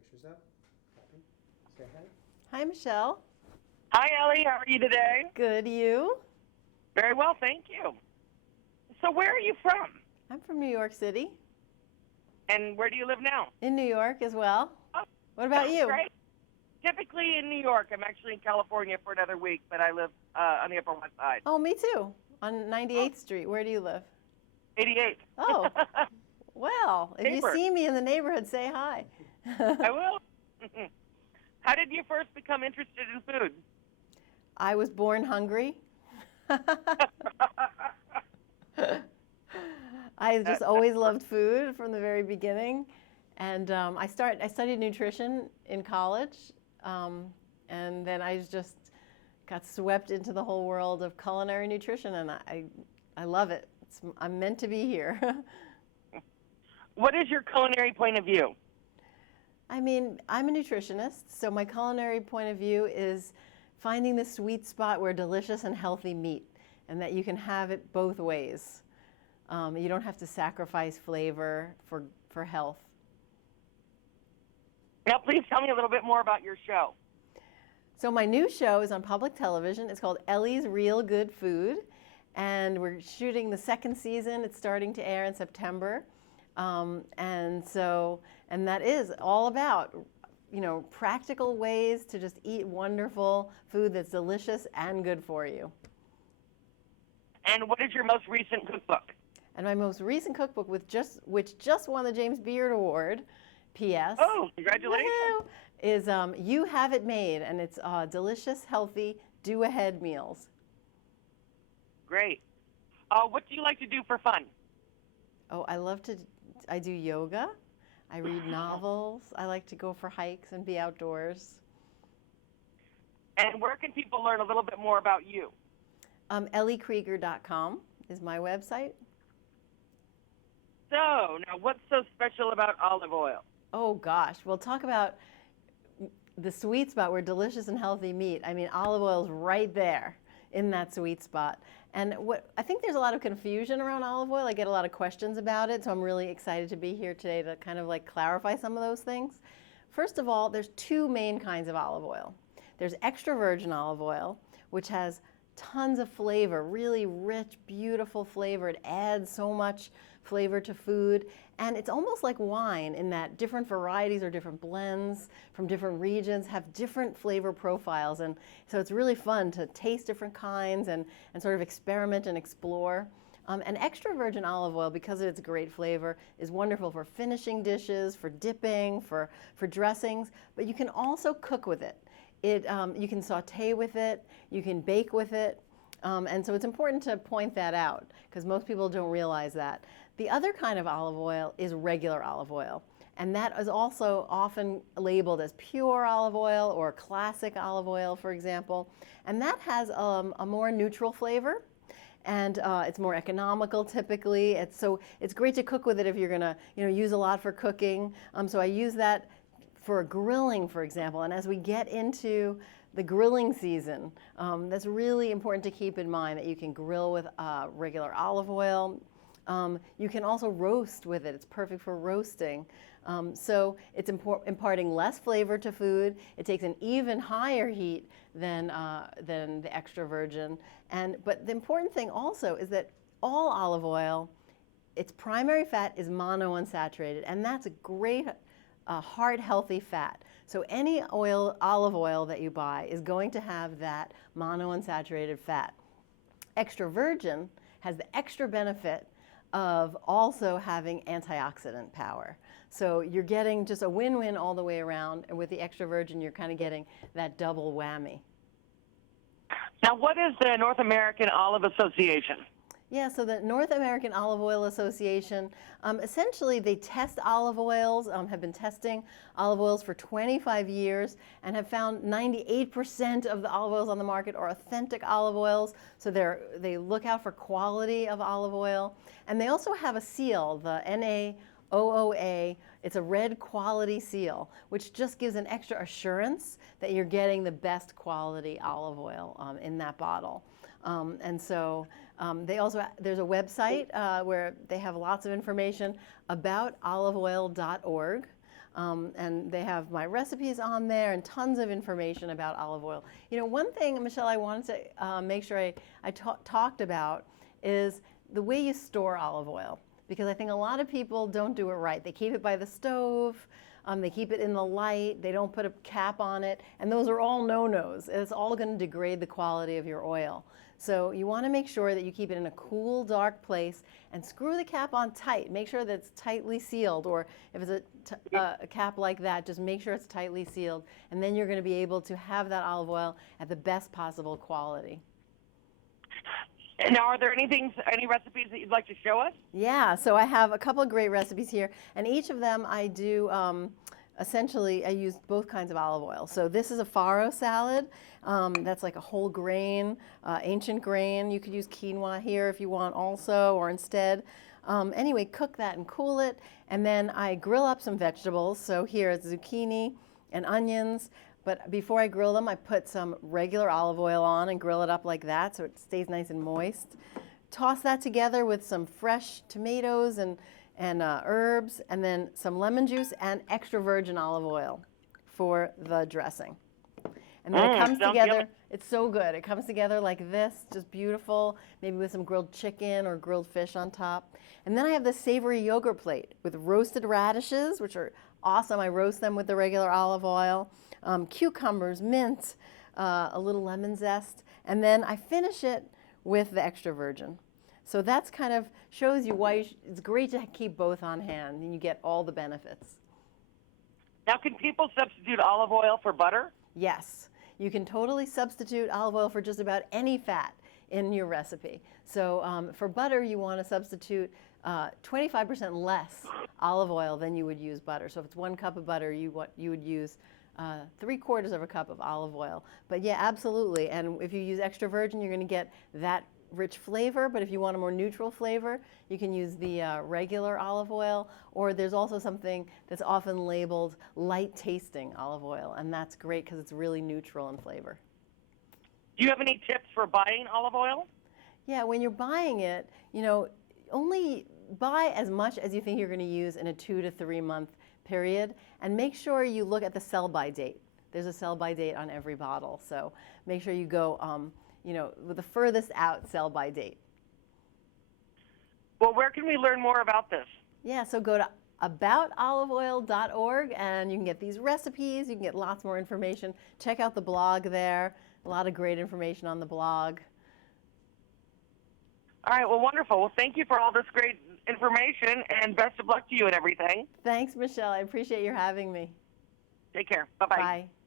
Pictures up. Copy. Say hi. Hi, Michelle. Hi, Ellie. How are you today? Good, you? Very well, thank you. So where are you from? I'm from New York City, And where do you live now? in New York as well. Oh, What about you? great. Typically in New York. I'm actually in California for another week, but I live on the Upper West Side. Oh, me too, on 98th Street. Where do you live? 88. Oh, well, if you Neighbor. see me in the neighborhood, say hi. I will. How did you first become interested in food? I was born hungry. I just always loved food from the very beginning. And I studied nutrition in college. And then I just got swept into the whole world of culinary nutrition. And I love it. I'm meant to be here. What is your culinary point of view? I mean, I'm a nutritionist, so my culinary point of view is finding the sweet spot where delicious and healthy meet, and that you can have it both ways. You don't have to sacrifice flavor for health. Now, please tell me a little bit more about your show. So my new show is on public television. It's called Ellie's Real Good Food, and we're shooting the second season. It's starting to air in September. And that is all about, practical ways to just eat wonderful food that's delicious and good for you. And what is your most recent cookbook? And my most recent cookbook, which just won the James Beard Award, P.S. Oh, congratulations. Woo-hoo, is You Have It Made, and it's delicious, healthy, do-ahead meals. Great. What do you like to do for fun? Oh, I do yoga. I read novels. I like to go for hikes and be outdoors. And where can people learn a little bit more about you? EllieKrieger.com is my website. So, now what's so special about olive oil? Oh gosh, well, talk about the sweet spot where delicious and healthy meet. I mean, olive oil is right there in that sweet spot. And I think there's a lot of confusion around olive oil. I get a lot of questions about it, so I'm really excited to be here today to kind of clarify some of those things. First of all, there's two main kinds of olive oil. There's extra virgin olive oil, which has tons of flavor, really rich, beautiful flavor. It adds so much flavor to food. And it's almost like wine in that different varieties or different blends from different regions have different flavor profiles. And so it's really fun to taste different kinds and sort of experiment and explore. And extra virgin olive oil, because of its great flavor, is wonderful for finishing dishes, for dipping, for dressings. But you can also cook with it. You can saute with it, you can bake with it, and so it's important to point that out because most people don't realize that. The other kind of olive oil is regular olive oil, and that is also often labeled as pure olive oil or classic olive oil, for example, and that has a more neutral flavor. And it's more economical typically. It's great to cook with it if you're going to use a lot for cooking. So I use that for grilling, for example, and as we get into the grilling season, that's really important to keep in mind that you can grill with regular olive oil. You can also roast with it. It's perfect for roasting. So it's imparting less flavor to food. It takes an even higher heat than the extra virgin. But the important thing also is that all olive oil, its primary fat is monounsaturated, and that's a great heart-healthy fat. So any olive oil that you buy is going to have that monounsaturated fat. Extra virgin has the extra benefit of also having antioxidant power. So you're getting just a win-win all the way around, and with the extra virgin, you're kind of getting that double whammy. Now, what is the North American Olive Association? Yeah, so the North American Olive Oil Association, essentially they test olive oils, have been testing olive oils for 25 years and have found 98% of the olive oils on the market are authentic olive oils. So they look out for quality of olive oil. And they also have a seal, the NAOOA. It's a red quality seal, which just gives an extra assurance that you're getting the best quality olive oil in that bottle. There's a website where they have lots of information about oliveoil.org. And they have my recipes on there and tons of information about olive oil. You know, one thing, Michelle, I wanted to make sure I talked about is the way you store olive oil, because I think a lot of people don't do it right. They keep it by the stove, they keep it in the light, they don't put a cap on it, and those are all no-nos. It's all going to degrade the quality of your oil. So you want to make sure that you keep it in a cool, dark place and screw the cap on tight. Make sure that it's tightly sealed, or if it's a cap like that, just make sure it's tightly sealed, and then you're going to be able to have that olive oil at the best possible quality. And now, are there any recipes that you'd like to show us? Yeah, so I have a couple of great recipes here, and each of them I do, essentially, I use both kinds of olive oil. So this is a farro salad. That's like a whole grain, ancient grain. You could use quinoa here if you want also, or instead. Anyway, cook that and cool it, and then I grill up some vegetables. So here it's zucchini and onions. But before I grill them, I put some regular olive oil on and grill it up like that so it stays nice and moist. Toss that together with some fresh tomatoes and herbs, and then some lemon juice and extra virgin olive oil for the dressing. And then it comes together, it's so good. It comes together like this, just beautiful, maybe with some grilled chicken or grilled fish on top. And then I have this savory yogurt plate with roasted radishes, which are awesome. I roast them with the regular olive oil. Cucumbers, mint, a little lemon zest, and then I finish it with the extra virgin. So that's kind of shows you why it's great to keep both on hand, and you get all the benefits. Now, can people substitute olive oil for butter? Yes, you can totally substitute olive oil for just about any fat in your recipe. So for butter, you want to substitute 25% less olive oil than you would use butter. So if it's 1 cup of butter, you would use 3/4 of a cup of olive oil. But yeah, absolutely. And if you use extra virgin, you're going to get that rich flavor. But if you want a more neutral flavor, you can use the regular olive oil. Or there's also something that's often labeled light tasting olive oil. And that's great because it's really neutral in flavor. Do you have any tips for buying olive oil? Yeah, when you're buying it, you know, only buy as much as you think you're going to use in a 2 to 3 month period, and make sure you look at the sell-by date. There's a sell-by date on every bottle, so make sure you go, you know, with the furthest out sell-by date. Well, where can we learn more about this? Yeah, so go to aboutoliveoil.org, and you can get these recipes. You can get lots more information. Check out the blog there. A lot of great information on the blog. All right, well, wonderful. Well, thank you for all this great information, and best of luck to you and everything. Thanks, Michelle. I appreciate your having me. Take care. Bye-bye. Bye.